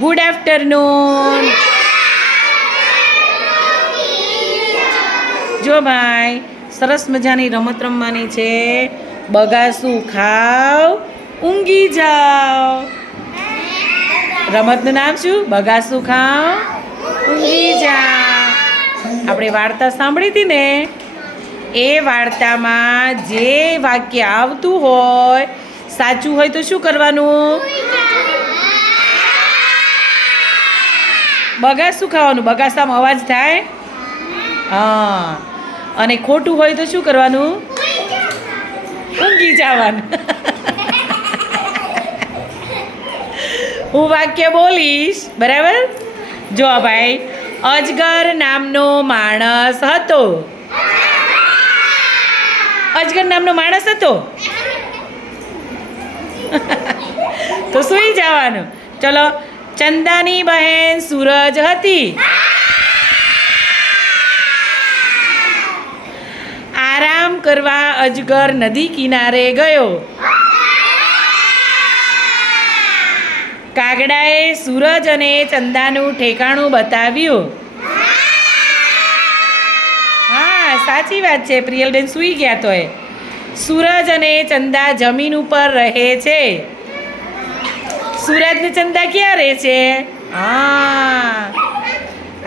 Good afternoon જો ભાઈ, સરસ મજાની રમત રમવાની છે. બગાસું ખાવ, ઊંઘી જાઓ. રમતનું નામ શું? બગાસું ખાવ, ઊંઘી જાઓ. આપણે વાર્તા સાંભળી હતી ને? એ વાર્તામાં જે વાક્ય આવતું હોય, સાચું હોય તો શું કરવાનું? બગાસું ખાવાનું? બગાસામાં અવાજ થાય? હા. અને ખોટું હોય તો શું કરવાનું? ઊંઘી જવાનું. હું વાક્ય બોલીશ. બરાબર? જો ભાઈ, અજગર નામનો માણસ હતો. અજગર નામનો માણસ હતો? તો સુઈ જવાનું. ચલો ચંદાની બહેન સૂરજ હતી. આરામ કરવા અજગર નદી કિનારે ગયો. કાગડાએ સૂરજ અને ચંદાનું ઠેકાણું બતાવ્યું. હા, સાચી વાત છે, પ્રિયલબેન, સૂઈ ગયા તોય. સૂરજ અને ચંદા જમીન ઉપર રહે છે. સૂરજ ને ચંદા ક્યાં રહે છે? હા.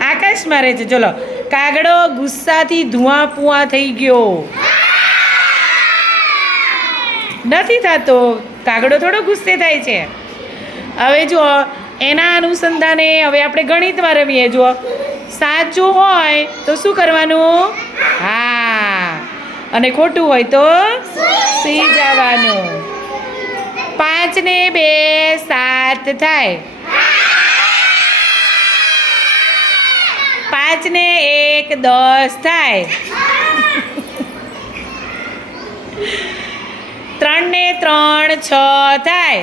આકાશમાં રહે છે. ચલો, કાગડો ગુસ્સાથી ધુઆ પુઆ થઈ ગયો. નથી થતો. કાગડો થોડો ગુસ્સે થાય છે. હવે જુઓ, એના અનુસંધાને હવે આપણે ગણિતમાં રમીએ. જુઓ, સાચું હોય તો શું કરવાનું? હા. અને ખોટું હોય તો સી જવાનું. પાંચ ને બે સાત થાય. પાંચ ને એક દસ થાય. ત્રણ ને ત્રણ છ થાય.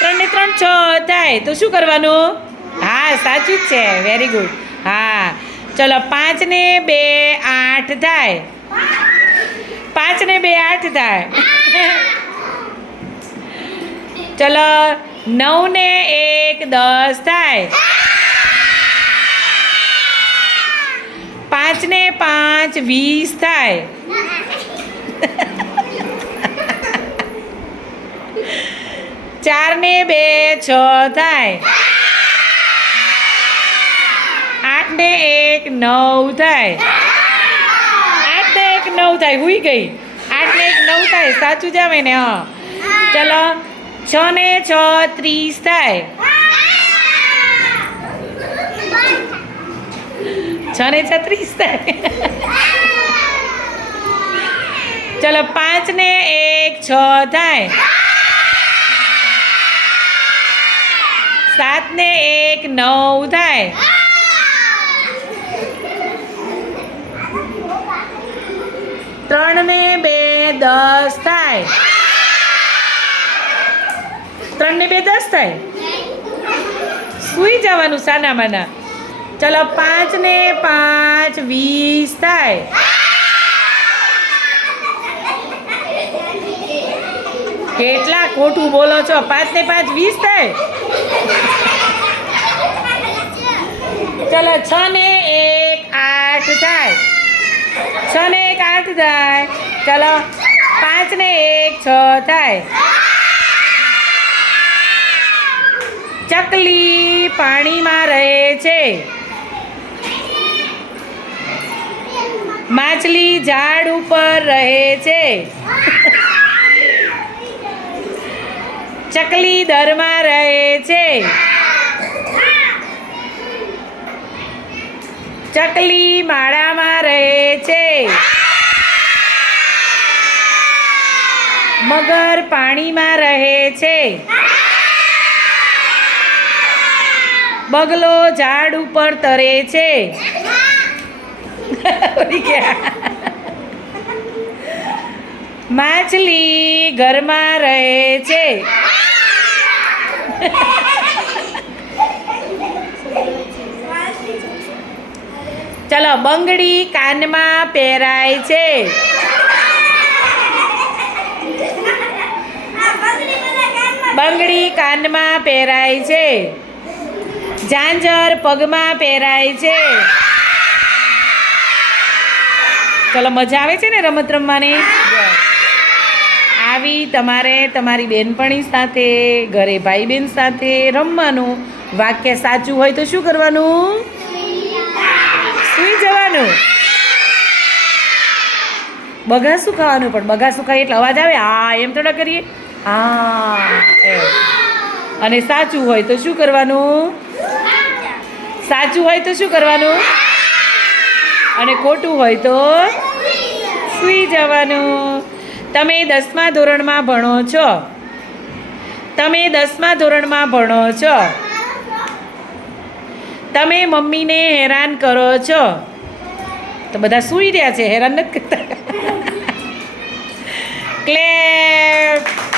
ત્રણ ને ત્રણ છ થાય. તો શું કરવાનું? હા, સાચું જ છે. વેરી ગુડ હા. ચલો પાંચ ને બે આઠ થાય. પાંચ ને બે આઠ થાય. ચલો નવ ને એક દસ થાય. પાંચ ને પાંચ વીસ થાય. ચાર ને બે છ થાય. આઠ ને એક નવ થાય. આઠ ને એક નવ થાય, હુઈ ગઈ. થાય? સાચું જ આવે ને, હા. ચલો, છ ને છ, ત્રીસ થાય. છ ને છત્રીસ થાય. ચલો, પાંચ ને એક, છ થાય. સાત ને એક, નવ થાય. ત્રણ ને બે દસ થાય. ત્રણ ને બે દસ થાય? સુઈ જવાનું સાના માના. ચલો પાંચ ને પાંચ વીસ થાય. કેટલા ખોટું બોલો છો? પાંચ ને પાંચ વીસ થાય? ચલો છ ને એક આઠ થાય. છ ને એક આઠ થાય. ચલો પાંચ ને એક, છ થાય. ચકલી પાણીમાં રહે છે. માછલી ઝાડ ઉપર રહે છે. ચકલી દરમાં રહે છે. ચકલી માળામાં રહે છે. મગર પાણીમાં રહે છે. બગલો ઝાડ ઉપર તરે છે. માછલી ઘરમાં રહે છે. ચલો બંગડી કાનમાં પહેરાય છે. બંગડી કાનમાં પહેરાય છે. ઝાંઝર પગમાં પહેરાય છે. ચલો મજા આવે છે ને રમત રમવાની? આવી તમારે તમારી બેનપણી સાથે, ઘરે ભાઈ બહેન સાથે રમવાનું. વાક્ય સાચું હોય તો શું કરવાનું? સુઈ જવાનું. બગાસું ખાવાનું? પણ બગાસું ખાઈએ એટલે અવાજ આવે? હા, એમ થોડા કરીએ. હા એ અને સાચું હોય તો શું કરવાનું? સાચું હોય તો શું કરવાનું? અને ખોટું હોય તો સૂઈ જવાનું. તમે દસમા ધોરણમાં ભણો છો? તમે દસમા ધોરણમાં ભણો છો? તમે મમ્મીને હેરાન કરો છો? તો બધા સૂઈ રહ્યા છે, હેરાન નથી કરતા. ક્લેપ